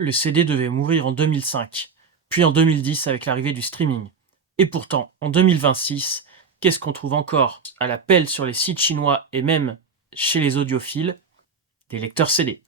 le CD devait mourir en 2005, puis en 2010 avec l'arrivée du streaming. Et pourtant, en 2026, qu'est-ce qu'on trouve encore à la pelle sur les sites chinois et même chez les audiophiles? Des lecteurs CD.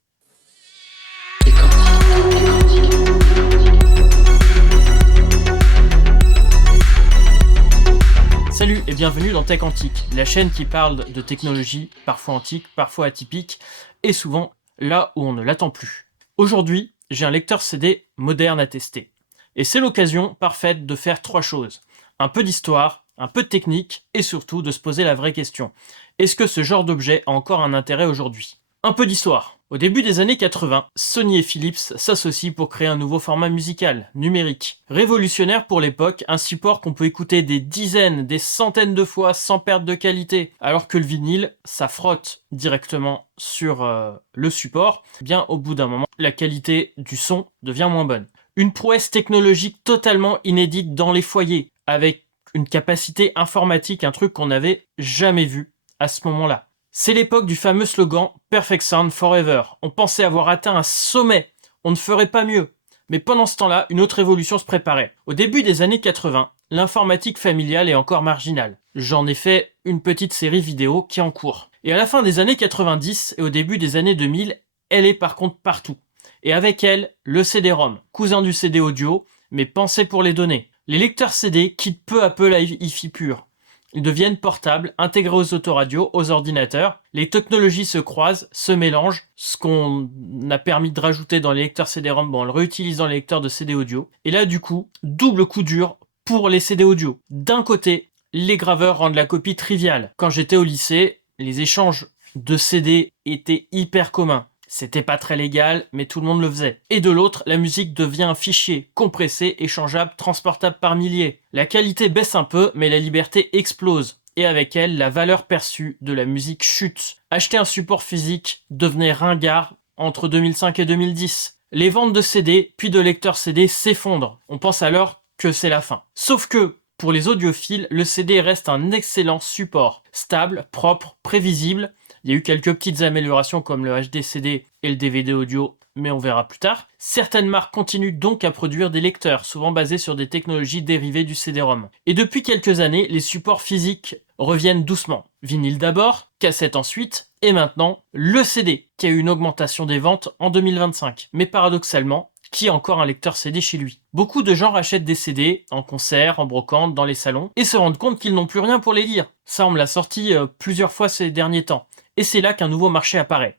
Salut et bienvenue dans Tech Antique, la chaîne qui parle de technologie, parfois antique, parfois atypique, et souvent là où on ne l'attend plus. Aujourd'hui, j'ai un lecteur CD moderne à tester. Et c'est l'occasion parfaite de faire trois choses. Un peu d'histoire, un peu de technique, et surtout de se poser la vraie question. Est-ce que ce genre d'objet a encore un intérêt aujourd'hui? Un peu d'histoire. Au début des années 80, Sony et Philips s'associent pour créer un nouveau format musical, numérique. Révolutionnaire pour l'époque, un support qu'on peut écouter des dizaines, des centaines de fois sans perte de qualité, alors que le vinyle, ça frotte directement sur le support. Bien au bout d'un moment, la qualité du son devient moins bonne. Une prouesse technologique totalement inédite dans les foyers, avec une capacité informatique, un truc qu'on n'avait jamais vu à ce moment-là. C'est l'époque du fameux slogan « Perfect Sound Forever ». On pensait avoir atteint un sommet, on ne ferait pas mieux. Mais pendant ce temps-là, une autre évolution se préparait. Au début des années 80, l'informatique familiale est encore marginale. J'en ai fait une petite série vidéo qui est en cours. Et à la fin des années 90 et au début des années 2000, elle est par contre partout. Et avec elle, le CD-ROM, cousin du CD audio, mais pensé pour les données. Les lecteurs CD quittent peu à peu la hi-fi pure. Ils deviennent portables, intégrés aux autoradios, aux ordinateurs. Les technologies se croisent, se mélangent. Ce qu'on a permis de rajouter dans les lecteurs CD-ROM, on le réutilise dans les lecteurs de CD audio. Et là, du coup, double coup dur pour les CD audio. D'un côté, les graveurs rendent la copie triviale. Quand j'étais au lycée, les échanges de CD étaient hyper communs. C'était pas très légal, mais tout le monde le faisait. Et de l'autre, la musique devient un fichier, compressé, échangeable, transportable par milliers. La qualité baisse un peu, mais la liberté explose. Et avec elle, la valeur perçue de la musique chute. Acheter un support physique devenait ringard entre 2005 et 2010. Les ventes de CD, puis de lecteurs CD s'effondrent. On pense alors que c'est la fin. Sauf que, pour les audiophiles, le CD reste un excellent support. Stable, propre, prévisible. Il y a eu quelques petites améliorations comme le HD-CD et le DVD audio, mais on verra plus tard. Certaines marques continuent donc à produire des lecteurs, souvent basés sur des technologies dérivées du CD-ROM. Et depuis quelques années, les supports physiques reviennent doucement. Vinyle d'abord, cassette ensuite, et maintenant, le CD, qui a eu une augmentation des ventes en 2025. Mais paradoxalement, qui a encore un lecteur CD chez lui? Beaucoup de gens rachètent des CD en concert, en brocante, dans les salons, et se rendent compte qu'ils n'ont plus rien pour les lire. Ça, on me l'a sorti plusieurs fois ces derniers temps. Et c'est là qu'un nouveau marché apparaît.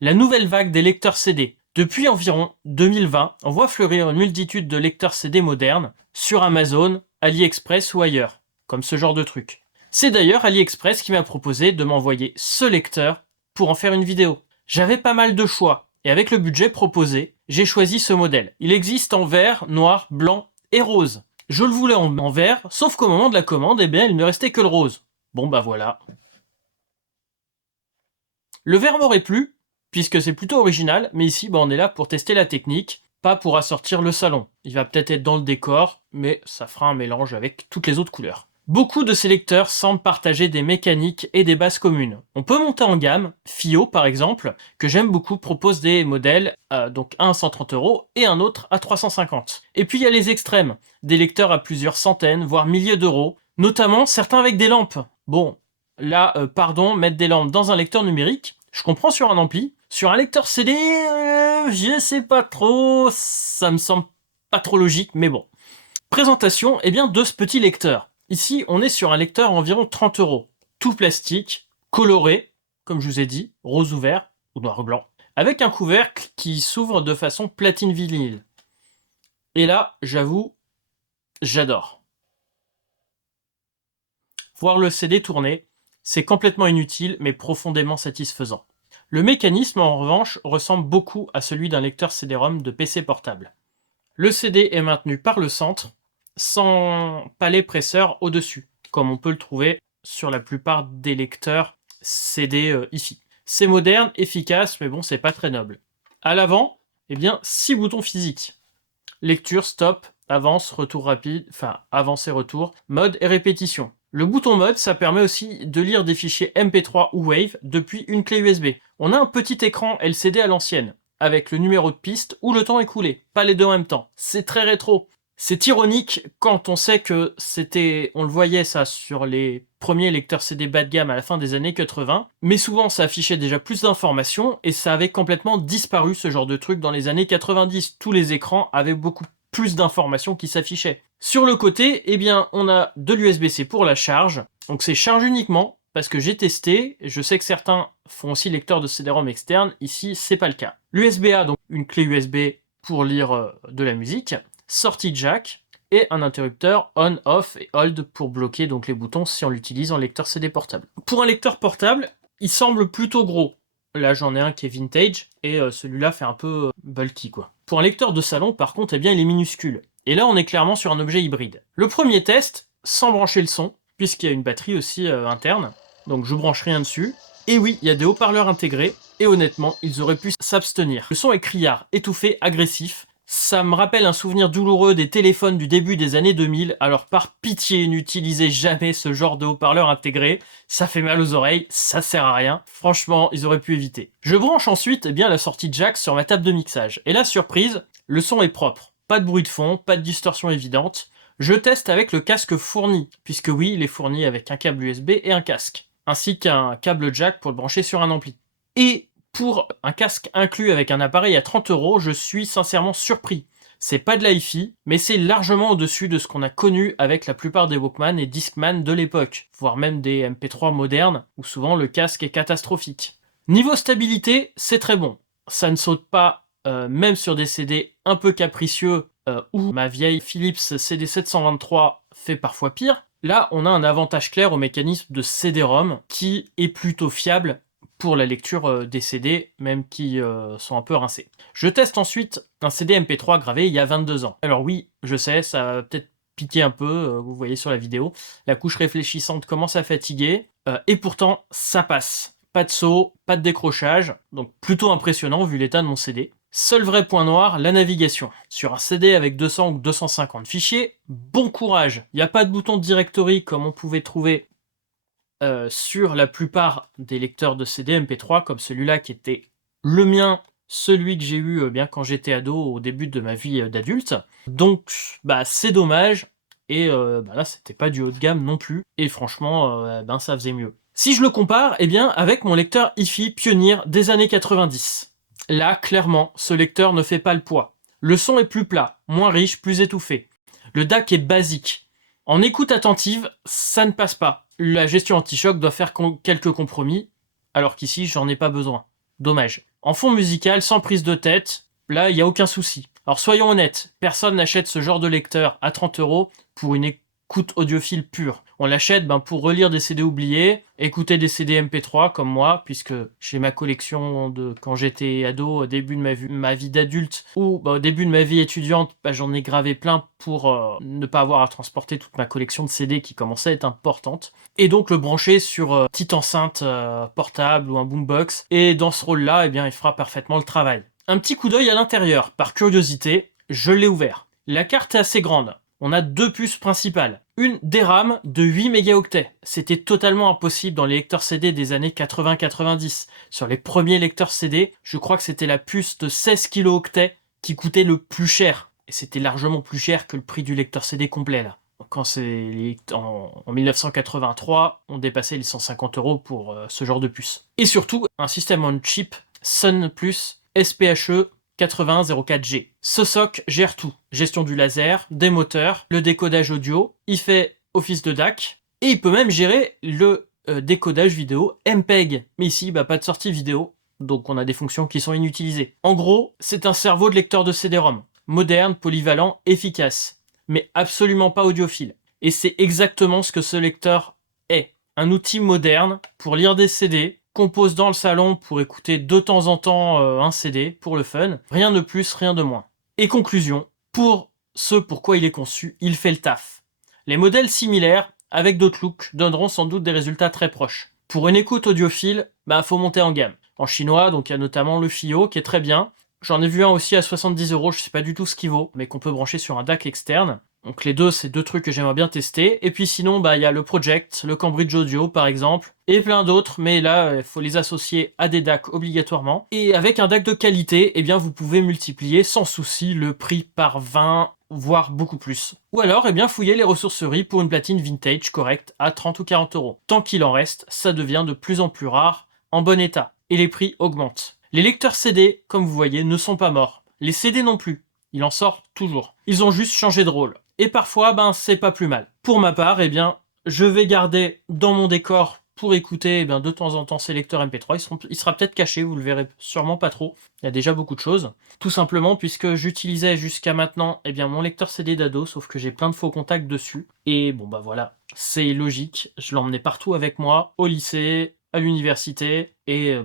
La nouvelle vague des lecteurs CD. Depuis environ 2020, on voit fleurir une multitude de lecteurs CD modernes sur Amazon, AliExpress ou ailleurs, comme ce genre de truc. C'est d'ailleurs AliExpress qui m'a proposé de m'envoyer ce lecteur pour en faire une vidéo. J'avais pas mal de choix, et avec le budget proposé, j'ai choisi ce modèle. Il existe en vert, noir, blanc et rose. Je le voulais en vert, sauf qu'au moment de la commande, il ne restait que le rose. Bon bah voilà. Le vert m'aurait plu, puisque c'est plutôt original, mais ici on est là pour tester la technique, pas pour assortir le salon. Il va peut-être être dans le décor, mais ça fera un mélange avec toutes les autres couleurs. Beaucoup de ces lecteurs semblent partager des mécaniques et des bases communes. On peut monter en gamme, FiiO par exemple, que j'aime beaucoup, propose des modèles, donc un à 130 € et un autre à 350. Et puis il y a les extrêmes, des lecteurs à plusieurs centaines, voire milliers d'euros, notamment certains avec des lampes. Bon, là, mettre des lampes dans un lecteur numérique, je comprends sur un ampli. Sur un lecteur CD, je sais pas trop, ça me semble pas trop logique, mais bon. Présentation, de ce petit lecteur. Ici, on est sur un lecteur à environ 30 €. Tout plastique, coloré, comme je vous ai dit, rose ou vert, ou noir ou blanc, avec un couvercle qui s'ouvre de façon platine vinyle. Et là, j'avoue, j'adore. Voir le CD tourner, c'est complètement inutile, mais profondément satisfaisant. Le mécanisme, en revanche, ressemble beaucoup à celui d'un lecteur CD-ROM de PC portable. Le CD est maintenu par le centre, sans palais presseur au-dessus, comme on peut le trouver sur la plupart des lecteurs CD hi-fi. C'est moderne, efficace, mais bon, c'est pas très noble. À l'avant, 6 boutons physiques. Lecture, stop, avance, retour rapide, avance et retour, mode et répétition. Le bouton mode, ça permet aussi de lire des fichiers MP3 ou Wave depuis une clé USB. On a un petit écran LCD à l'ancienne. avec le numéro de piste ou le temps écoulé, pas les deux en même temps. C'est très rétro. C'est ironique quand on sait que on le voyait ça sur les premiers lecteurs CD bas de gamme à la fin des années 80, mais souvent ça affichait déjà plus d'informations et ça avait complètement disparu ce genre de truc dans les années 90. Tous les écrans avaient beaucoup plus d'informations qui s'affichaient. Sur le côté, eh bien, on a de l'USB-C pour la charge, donc c'est charge uniquement, parce que j'ai testé, je sais que certains font aussi lecteur de CD-ROM externe, ici c'est pas le cas. L'USB-A, donc une clé USB pour lire de la musique, sortie jack et un interrupteur on, off et hold pour bloquer donc les boutons si on l'utilise en lecteur CD portable. Pour un lecteur portable, il semble plutôt gros. Là j'en ai un qui est vintage et celui-là fait un peu bulky quoi. Pour un lecteur de salon par contre, eh bien il est minuscule. Et là on est clairement sur un objet hybride. Le premier test, sans brancher le son, puisqu'il y a une batterie aussi interne, donc je branche rien dessus. Et oui, il y a des haut-parleurs intégrés, et honnêtement, ils auraient pu s'abstenir. Le son est criard, étouffé, agressif. Ça me rappelle un souvenir douloureux des téléphones du début des années 2000, alors par pitié, n'utilisez jamais ce genre de haut-parleur intégré, ça fait mal aux oreilles, ça sert à rien. Franchement, ils auraient pu éviter. Je branche ensuite eh bien, la sortie jack sur ma table de mixage, et là, surprise, le son est propre. Pas de bruit de fond, pas de distorsion évidente. Je teste avec le casque fourni, puisque oui, il est fourni avec un câble USB et un casque, ainsi qu'un câble jack pour le brancher sur un ampli. Et pour un casque inclus avec un appareil à 30 €, je suis sincèrement surpris. C'est pas de la hi-fi, mais c'est largement au-dessus de ce qu'on a connu avec la plupart des Walkman et Discman de l'époque, voire même des MP3 modernes, où souvent le casque est catastrophique. Niveau stabilité, c'est très bon. Ça ne saute pas, même sur des CD un peu capricieux, où ma vieille Philips CD723 fait parfois pire. Là, on a un avantage clair au mécanisme de CD-ROM qui est plutôt fiable pour la lecture des CD, même qui sont un peu rincés. Je teste ensuite un CD MP3 gravé il y a 22 ans. Alors oui, je sais, ça va peut-être piquer un peu, vous voyez sur la vidéo, la couche réfléchissante commence à fatiguer, et pourtant ça passe. Pas de saut, pas de décrochage, donc plutôt impressionnant vu l'état de mon CD. Seul vrai point noir, la navigation. Sur un CD avec 200 ou 250 fichiers, bon courage. Il n'y a pas de bouton de directory comme on pouvait trouver sur la plupart des lecteurs de CD MP3, comme celui-là qui était le mien, celui que j'ai eu bien quand j'étais ado au début de ma vie d'adulte. Donc bah c'est dommage, et là c'était pas du haut de gamme non plus, et franchement ça faisait mieux. Si je le compare eh bien, avec mon lecteur hi-fi Pioneer des années 90, là clairement ce lecteur ne fait pas le poids. Le son est plus plat, moins riche, plus étouffé. Le DAC est basique. En écoute attentive, ça ne passe pas. La gestion anti-choc doit faire quelques compromis, alors qu'ici, j'en ai pas besoin. Dommage. En fond musical, sans prise de tête, là, il n'y a aucun souci. Alors soyons honnêtes, personne n'achète ce genre de lecteur à 30 € pour une écoute audiophile pure. On l'achète pour relire des CD oubliés, écouter des CD MP3 comme moi, puisque j'ai ma collection de quand j'étais ado, au début de ma vie d'adulte, ou au début de ma vie étudiante, j'en ai gravé plein pour ne pas avoir à transporter toute ma collection de CD qui commençait à être importante. Et donc le brancher sur petite enceinte portable ou un boombox, et dans ce rôle-là, eh bien, il fera parfaitement le travail. Un petit coup d'œil à l'intérieur, par curiosité, je l'ai ouvert. La carte est assez grande. On a deux puces principales. Une DRAM de 8 mégaoctets. C'était totalement impossible dans les lecteurs CD des années 80-90. Sur les premiers lecteurs CD, je crois que c'était la puce de 16 kilooctets qui coûtait le plus cher. Et c'était largement plus cher que le prix du lecteur CD complet là. Quand en 1983, on dépassait les 150 € pour ce genre de puce. Et surtout, un système on chip Sun Plus SPHE 8104G. Ce SoC gère tout. Gestion du laser, des moteurs, le décodage audio, il fait office de DAC, et il peut même gérer le décodage vidéo MPEG. Mais ici, pas de sortie vidéo, donc on a des fonctions qui sont inutilisées. En gros, c'est un cerveau de lecteur de CD-ROM. Moderne, polyvalent, efficace, mais absolument pas audiophile. Et c'est exactement ce que ce lecteur est. Un outil moderne pour lire des CD, qu'on pose dans le salon pour écouter de temps en temps un CD, pour le fun. Rien de plus, rien de moins. Et conclusion, pour ce pourquoi il est conçu, il fait le taf. Les modèles similaires, avec d'autres looks, donneront sans doute des résultats très proches. Pour une écoute audiophile, faut monter en gamme. En chinois, donc il y a notamment le FiO qui est très bien. J'en ai vu un aussi à 70 €, je sais pas du tout ce qu'il vaut, mais qu'on peut brancher sur un DAC externe. Donc les deux, c'est deux trucs que j'aimerais bien tester. Et puis sinon, il y a le Project, le Cambridge Audio par exemple, et plein d'autres, mais là, il faut les associer à des DAC obligatoirement. Et avec un DAC de qualité, eh bien, vous pouvez multiplier sans souci le prix par 20, voire beaucoup plus. Ou alors, eh bien, fouillez les ressourceries pour une platine vintage correcte à 30 ou 40 euros. Tant qu'il en reste, ça devient de plus en plus rare, en bon état. Et les prix augmentent. Les lecteurs CD, comme vous voyez, ne sont pas morts. Les CD non plus. Il en sort toujours. Ils ont juste changé de rôle. Et parfois, c'est pas plus mal. Pour ma part, eh bien, je vais garder dans mon décor pour écouter de temps en temps ces lecteurs MP3. Il sera peut-être caché, vous le verrez sûrement pas trop. Il y a déjà beaucoup de choses. Tout simplement puisque j'utilisais jusqu'à maintenant mon lecteur CD d'ado, sauf que j'ai plein de faux contacts dessus. Et voilà, c'est logique. Je l'emmenais partout avec moi, au lycée, à l'université, et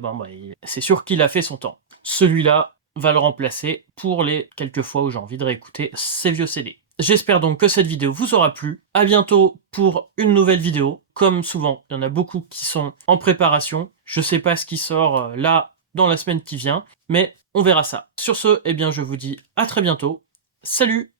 c'est sûr qu'il a fait son temps. Celui-là va le remplacer pour les quelques fois où j'ai envie de réécouter ces vieux CD. J'espère donc que cette vidéo vous aura plu. À bientôt pour une nouvelle vidéo. Comme souvent, il y en a beaucoup qui sont en préparation. Je sais pas ce qui sort là dans la semaine qui vient, mais on verra ça. Sur ce, je vous dis à très bientôt. Salut!